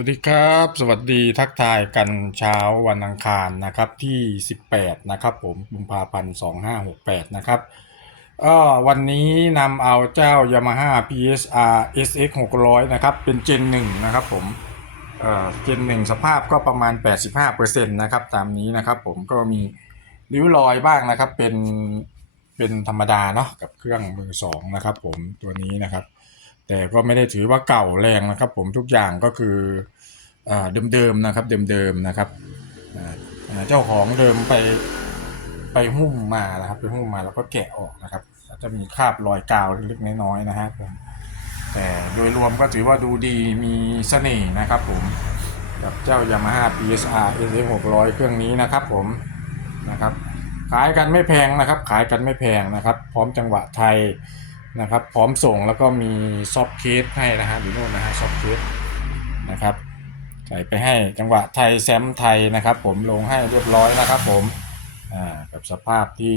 วัสดีครับ สวัสดีทักทายกันเช้าวันอังคารนะครับที่ 18 นะครับผมกุมภาพันธ์2568 นะครับก็วันนี้นำเอาเจ้า Yamaha PSR SX 600 นะครับ เป็นเจน1นะครับผมเอ่อเจน1สภาพก็ประมาณ 85%นะครับตามนี้นะครับผมก็มีริ้วรอยบ้างนะครับเป็นเป็นธรรมดาเนาะกับเครื่องมือสองนะครับผมตัวนี้นะครับ แต่ก็ไม่ได้ถือว่าเก่าแรงนะครับ ผมทุกอย่างก็คืออเดิมๆนะครับเดิมๆนะครับเจ้าของเดิมไปไปหุ้มมานะครับไปหุ้มมาแล้วก็แกะออกนะครับ จะมีคราบรอยกาวเล็กๆน้อยๆนะฮะแต่โดยรวมก็ถือว่าดูดีมีเสน่ห์นะครับผมกับเจ้า Yamaha PSR s 600 เครื่องนี้นะครับผมนะครับ ขายกันไม่แพงนะครับ ขายกันไม่แพงนะครับ พร้อมจังหวะไทย นะครับ พร้อมส่งแล้วก็มีซอฟต์เคสให้นะฮะอยู่นู่นนะฮะซอฟต์เคสนะครับใส่ไปให้จังหวะไทยแซมไทยนะครับ ผมลงให้เรียบร้อยนะครับ ผมกับสภาพที่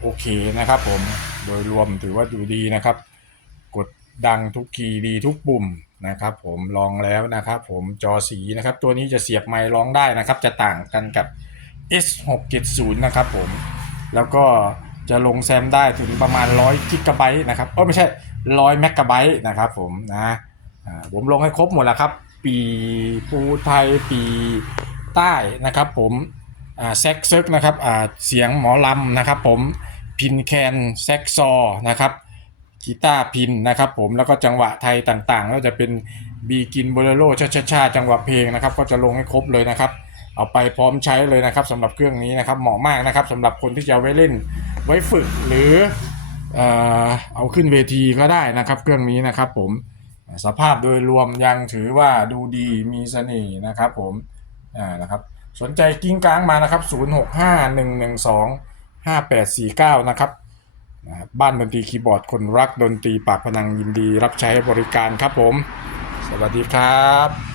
โอเคนะครับผมโดยรวมถือว่าดูดีนะครับ กดดังทุกคีย์ดีทุกปุ่มนะครับ ผมลองแล้วนะครับ ผมจอสีนะครับ ตัวนี้จะเสียบไมค์ร้องได้นะครับ จะต่างกันกับ S670 นะครับผมแล้วก็ จะลงแซมได้ถึงประมาณ 100กิกะไบต์นะครับเออไม่ใช่ 100เมกะไบต์นะครับผมนะผมลงให้ครบหมดแล้วครับ ปีปูไทยปีใต้นะครับผมแซกเซิกนะครับเสียงหมอลำนะครับผมพินแคนแซกซอนะครับกีตาร์พินนะครับผมแล้วก็จังหวะไทยต่างๆ ก็จะเป็นบีกินโบเลโรชาชาชาจังหวะเพลงนะครับ ก็จะลงให้ครบเลยนะครับ เอาไปพร้อมใช้เลยนะครับสำหรับเครื่องนี้นะครับเหมาะมากนะครับสำหรับคนที่จะเอาไว้เล่น ไว้ฝึกหรือเอ่อเอาขึ้นเวทีก็ได้นะครับเครื่องนี้นะครับผมสภาพโดยรวมยังถือว่าดูดีมีเสน่ห์นะครับผมอ่านะครับสนใจกิ้งก้างมานะครับ 0651125849 นะครับนะครับบ้านดนตรีคีย์บอร์ดคนรักดนตรีปากพนังยินดี รับใช้บริการครับผม สวัสดีครับ